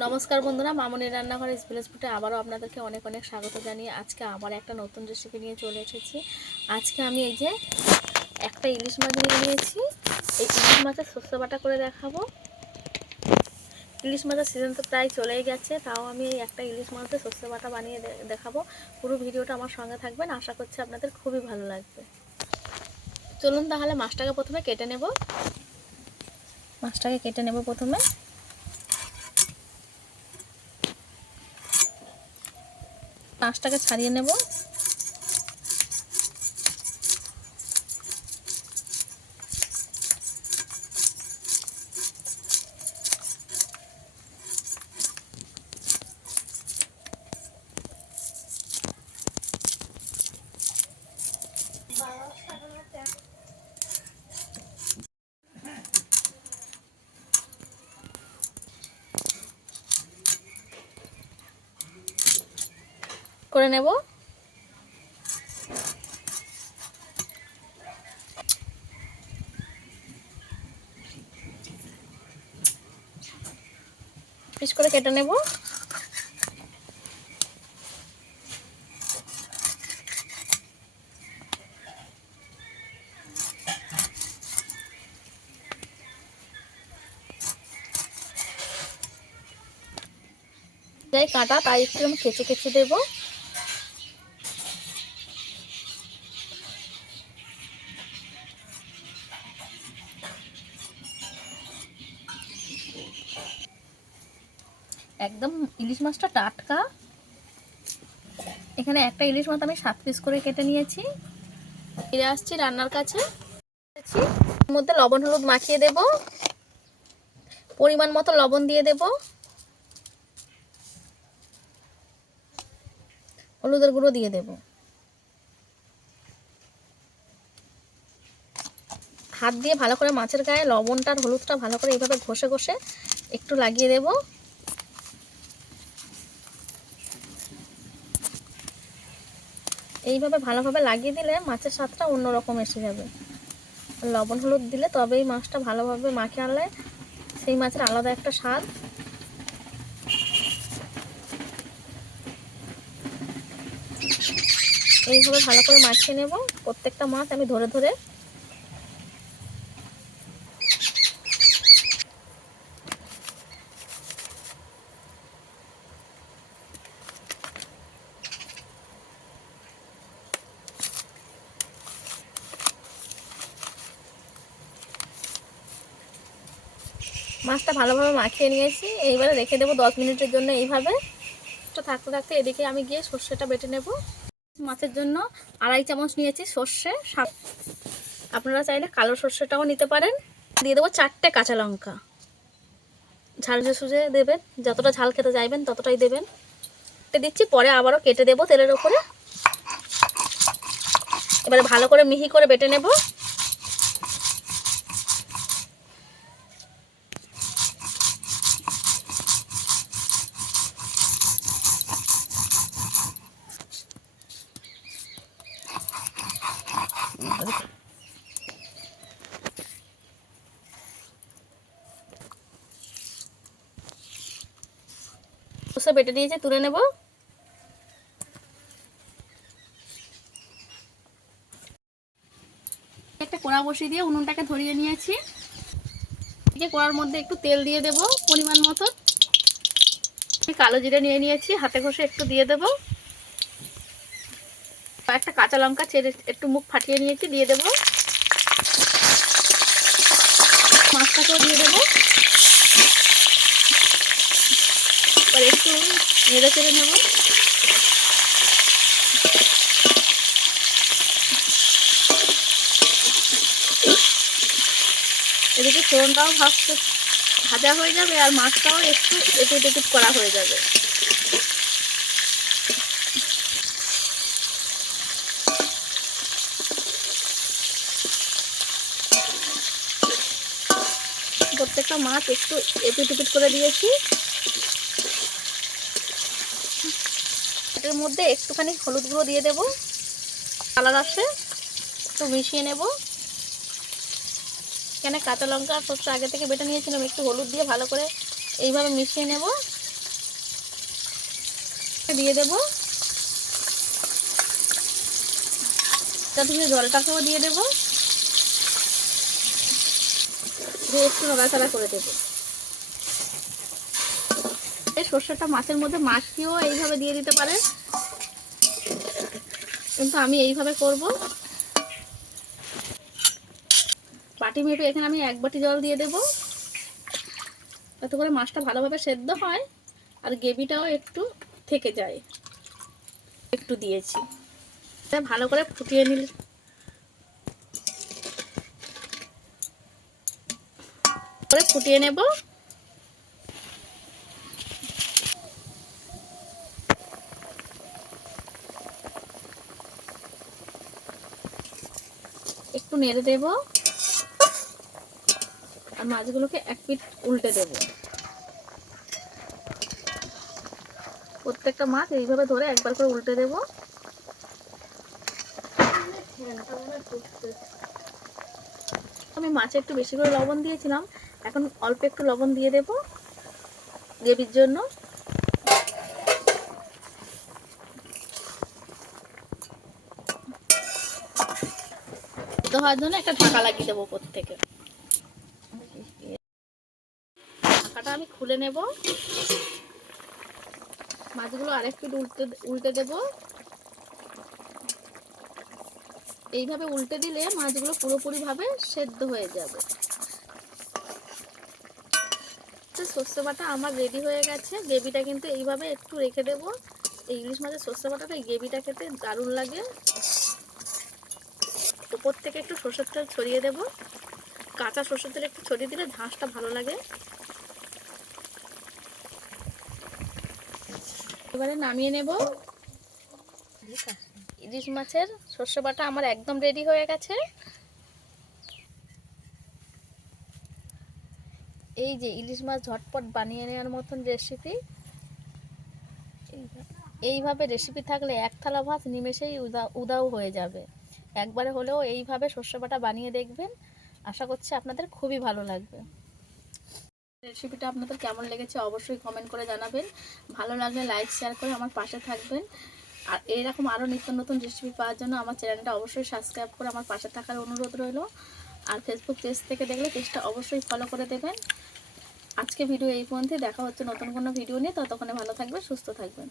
নমস্কার বন্ধুরা মামনি রান্নাঘর স্প্লেস ফুটে আবারও আপনাদেরকে অনেক অনেক স্বাগত জানিয়ে আজকে আবার একটা নতুন রেসিপি নিয়ে চলে এসেছি। আজকে আমি এই যে একটা ইলিশ মাছ নিয়ে নিয়েছি। এই ইলিশ মাছের শস্য বাটা করে দেখাবো। ইলিশ মাছের সিজন তো প্রায় চলেই গেছে, তাও আমি এই একটা ইলিশ মাছের শস্য বাটা বানিয়ে দেখাবো। পুরো ভিডিওটা আমার সঙ্গে থাকবেন, আশা করছি আপনাদের খুবই ভালো লাগবে। চলুন তাহলে মাছটাকে প্রথমে কেটে নেব। মাছটাকে কেটে নেব প্রথমে। মাছটাকে ছাড়িয়ে নেব। করে নেব। পিস করে কেটে নেব। যাই কাঁটা তাই একটু আমি কেচে কেচে দেবো। একদম ইলিশ মাছটা টাটকা। এখানে একটা ইলিশ মাছ আমি সাত পিস করে কেটে নিয়েছি। ফিরে আসছি রান্নার কাছে। মধ্যে লবণ, হলুদ মাখিয়ে দেব। পরিমাণ মতো লবণ দিয়ে দেব। হলুদের গুঁড়ো দিয়ে দেব। হাত দিয়ে ভালো করে মাছের গায়ে লবণটা আর হলুদটা ভালো করে এইভাবে ঘষে ঘষে একটু লাগিয়ে দেবো। এইভাবে ভালোভাবে লাগিয়ে দিলে মাছের স্বাদটা অন্যরকম এসে যাবে। লবণ হলুদ দিলে তবেই মাছটা ভালোভাবে মাখে আনলে সেই মাছের আলাদা একটা স্বাদ। এইভাবে ভালো করে মাখিয়ে নেব। প্রত্যেকটা মাছ আমি ধরে ধরে মাছটা ভালোভাবে মাখিয়ে নিয়েছি। এইবারে রেখে দেবো দশ মিনিটের জন্য এইভাবে। তো থাকতে থাকতে এদিকে আমি গিয়ে সর্ষেটা বেটে নেব। মাছের জন্য আড়াই চামচ নিয়েছি সর্ষে আপনারা চাইলে কালো সর্ষেটাও নিতে পারেন। দিয়ে দেবো চারটে কাঁচা লঙ্কা। ঝাল সুজে দেবেন, যতটা ঝাল খেতে চাইবেন ততটাই দেবেন। কেটে দিচ্ছি, পরে আবারও কেটে দেবো তেলের ওপরে। এবারে ভালো করে মিহি করে বেটে নেব। সর্ষে বেটে দিয়েছি তুলে নেব। একটা কড়া বসিয়ে দিয়ে উনুনটাকে ধরিয়ে নিয়েছি। এদিকে কড়ার মধ্যে একটু তেল দিয়ে দেব পরিমাণ মতো। কালো জিরে নিয়ে নিয়েছি, হাতে ঘষে একটু দিয়ে দেব। একটা কাঁচা লঙ্কা ছেড়ে একটু মুখ ফাটিয়ে নিয়েছি, দিয়ে দেবো। মাছটাকেও দিয়ে দেবো। একটু নেড়ে চেড়ে নেব। এদিকে ফোড়নটাও ভাজতে ভাজা হয়ে যাবে আর মাছটাও একটু এটু এটুট করা হয়ে যাবে। প্রত্যেকটা মাছ একটু এপিট উপিট করে দিয়েছি। এটার মধ্যে একটুখানি হলুদ গুঁড়ো দিয়ে দেবো। কালার আসে, একটু মিশিয়ে নেব। এখানে কাঁচা লঙ্কা সরষে আগে থেকে বেটে নিয়েছিলাম, একটু হলুদ দিয়ে ভালো করে এইভাবে মিশিয়ে নেব। দিয়ে দেবো। তার জলটাকেও দিয়ে দেবো। দিয়ে একটু নড়াচড়া করে দেবো। এই সর্ষেটা মাছের মধ্যে মাখিয়েও এইভাবে দিয়ে দিতে পারে কিন্তু আমি এইভাবে করব। বাটি মেপে এখানে আমি এক বাটি জল দিয়ে দেব। তাতে করে মাছটা ভালোভাবে সেদ্ধ হয় আর গ্রেভিটাও একটু থেকে যায়। একটু দিয়েছি। ভালো করে ফুটিয়ে নিল ফুটিয়ে নেব। একটু নেড়ে দেব। আর মাছগুলোকে এক পিট উল্টে দেব। প্রত্যেকটা মাছ এইভাবে ধরে একবার করে উল্টে দেব। আমি মাছে একটু বেশি করে লবণ দিয়েছিলাম। এখন অল্প একটু লবণ দিয়ে দেব গ্রেভির জন্য। হওয়ার জন্য একটা ঢাকা লাগিয়ে দেবো উপর থেকে। ঢাকাটা আমি খুলে নেব। মাছগুলো আরেকটু উল্টে উল্টে দেব। এইভাবে উল্টে দিলে মাছগুলো পুরোপুরিভাবে সেদ্ধ হয়ে যাবে। তো সর্ষে বাটা আমার রেডি হয়ে গেছে। গ্রেভিটা কিন্তু এইভাবে একটু রেখে দেব। এই ইলিশ মাছের সর্ষে বাটাটা, এই গ্রেভিটা খেতে দারুণ লাগে। উপর থেকে একটু সর্ষের তেল ছড়িয়ে দেব। কাঁচা সর্ষের তেল একটু ছড়িয়ে দিলে ঝাঁসটা ভালো লাগে। এবারে নামিয়ে নেব। ইলিশ মাছের সর্ষে বাটা আমার একদম রেডি হয়ে গেছে। এই যে ইলিশ মাছ ঝটপট বানিয়ে নেওয়ার মতন রেসিপি এইভাবে রেসিপি থাকলে এক থালা ভাত নিমেষেই উদা, উদাও হয়ে যাবে। একবারে হলেও এইভাবে শস্য বাটা বানিয়ে দেখবেন। আশা করছি আপনাদের খুবই ভালো লাগবে। রেসিপিটা আপনাদের কেমন লেগেছে অবশ্যই কমেন্ট করে জানাবেন। ভালো লাগলে লাইক শেয়ার করে আমার পাশে থাকবেন। আর এইরকম আরও নিত্য নতুন রেসিপি পাওয়ার জন্য আমার চ্যানেলটা অবশ্যই সাবস্ক্রাইব করে আমার পাশে থাকার অনুরোধ রইল। আর ফেসবুক পেজ থেকে দেখলে পেজটা অবশ্যই ফলো করে দেবেন। আজকে ভিডিও এই পর্যন্ত দেখা হচ্ছে নতুন কোনো ভিডিও নিয়ে। ততক্ষণে ভালো থাকবেন, সুস্থ থাকবেন।